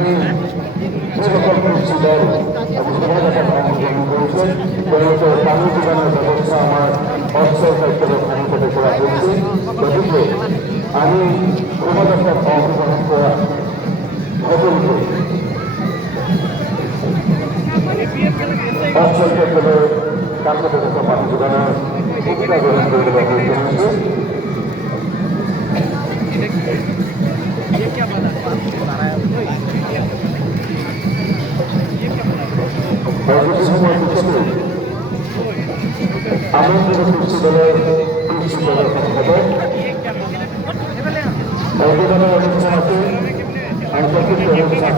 আমি যে সকল কৃষি দল এবং শোভাযাত্রা অংশগ্রহণ করেছেন প্রয়াত পানি যোগানোর ব্যবস্থা আমার অর্থসরকার ক্ষমতাতে করা হয়েছে। গতিকে আমি শোভাযাত্রার অংশগ্রহণ করা সকলকে অর্থসরকার কার্যকর পানি যোগানোর ভূমিকা গ্রহণ করে দেওয়া হয়েছে। আমরা কৃষি দলের কৃষি দলের সম্পাদক অভিযানের অনুষ্ঠান আছে আন্তর্জাতিক অনুষ্ঠান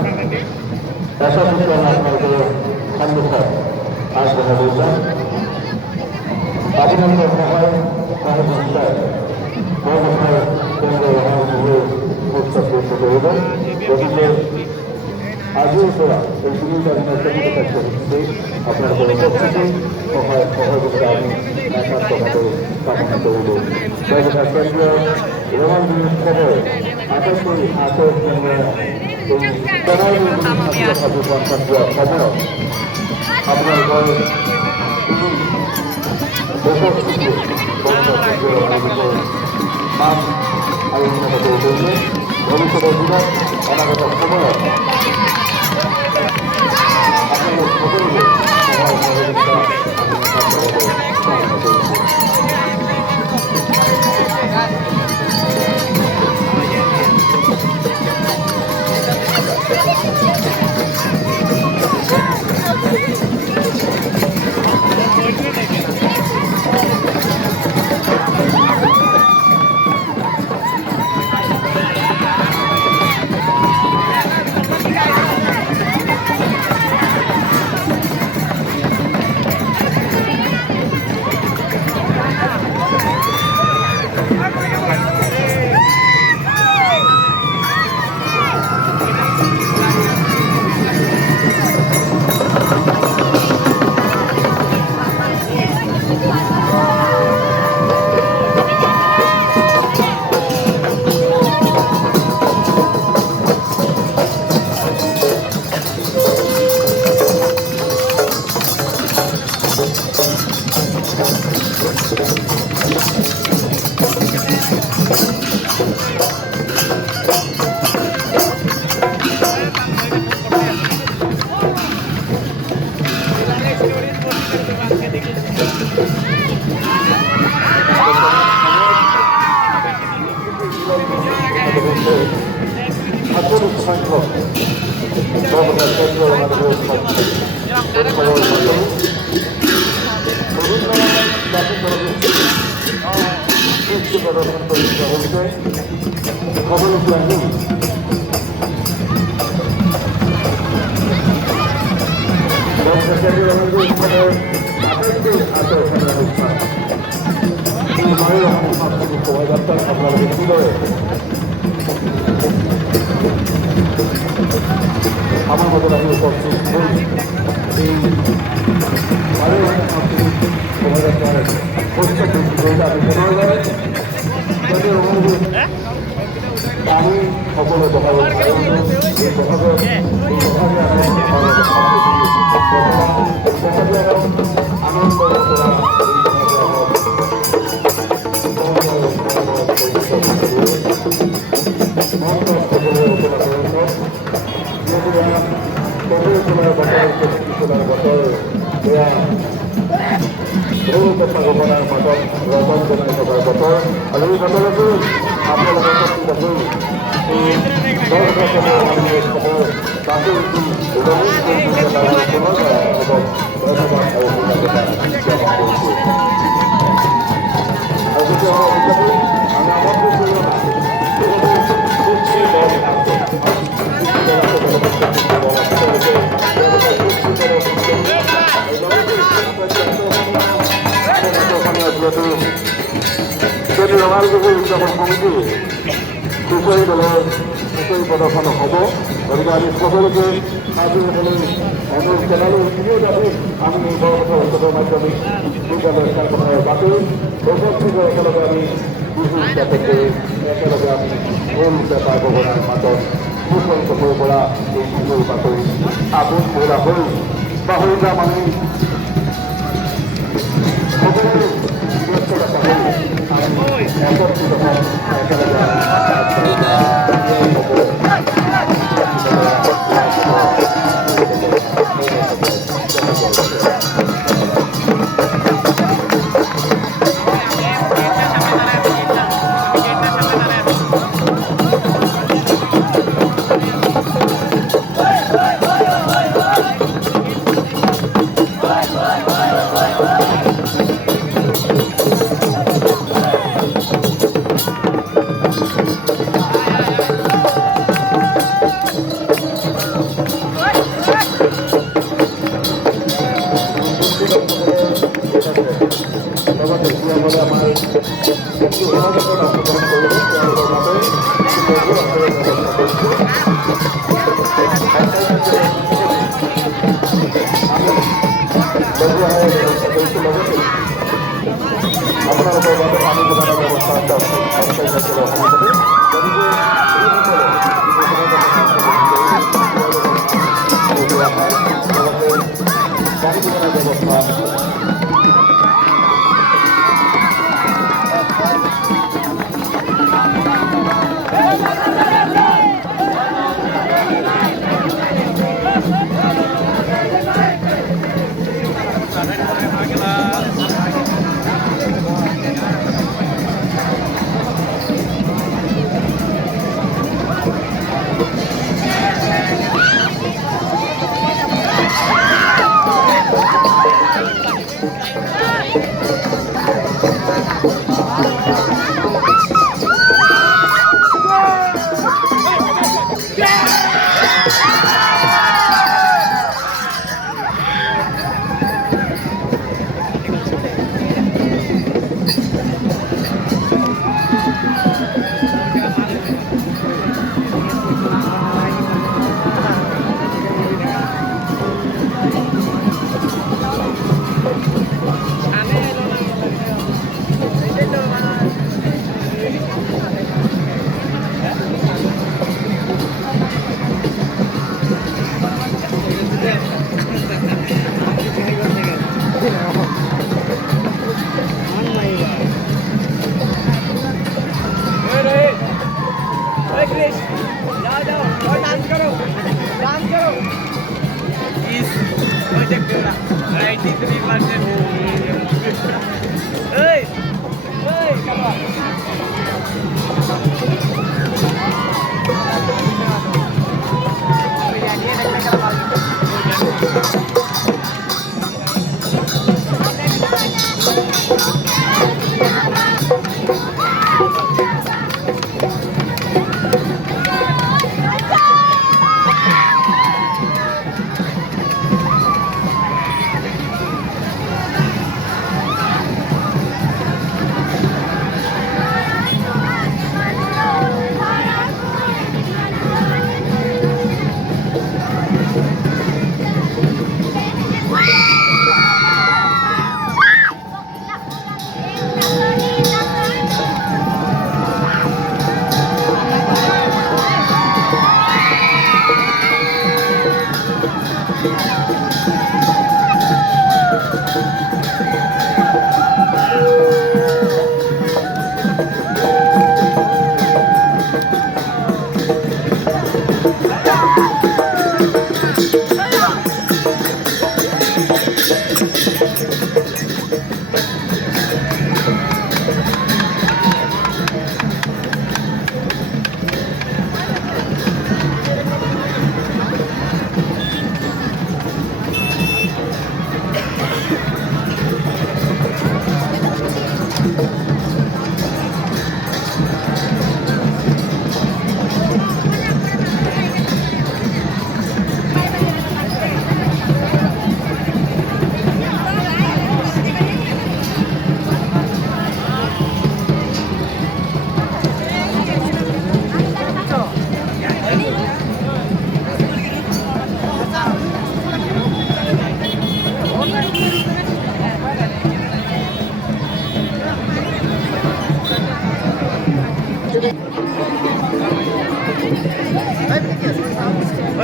একাধিক আপনাদের সম্মুখে আসবেন বলছেন আপনাদের সহায় সহযোগিতায় কর্মশালার কেন্দ্র উৎসব করতে করবেন। গতিকে আজও তোরা এই সুবিধা আপনার প্রত্যেকে সহযোগিতা আমি একাত্মভাবে কামনা করব। ব্যবসা কেন্দ্র রোমান খবর আটক করি আটক সময় আপনার বয়স ভবিষ্যতে জীবন অনাগত সময় আপনাদের সকলকে সহায় সহযোগিতা সংখ্যক প্রদর্শন পরীক্ষা হচ্ছে খবর শোভাযাত্রা আপনারা বেশি করে আমার মতো আমি উপস্থিত এই শোভাযাত্রার আমি সকলে দেখা আনন্দ গোপনার মাদক রতন জনাই সভার বছর আর এই বছরকে আপনারা উদযাপন কমিটি বিষয় দলের বিষয় প্রদর্শন হব। গতিকে আমি সকলকে চ্যানেলে ভিডিও যাবে আমি বড় উচ্চতর মাধ্যমিক বিদ্যালয়ের কার্যক্রমের বাকি উপস্থিত একেলগে আমি বিহু উদযাপন করে একেলগে আমি মূল পেশা গগনার মাতক প্রসারিত হয়ে পড়া এই সুন্দর বাতরি আগুন ঘোরা হল বা হয়ে যাম আমি আপনার পানি দোকানের ব্যবস্থা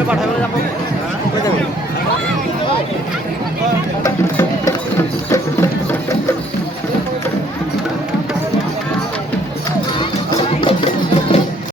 পাঠাবলৈ যাব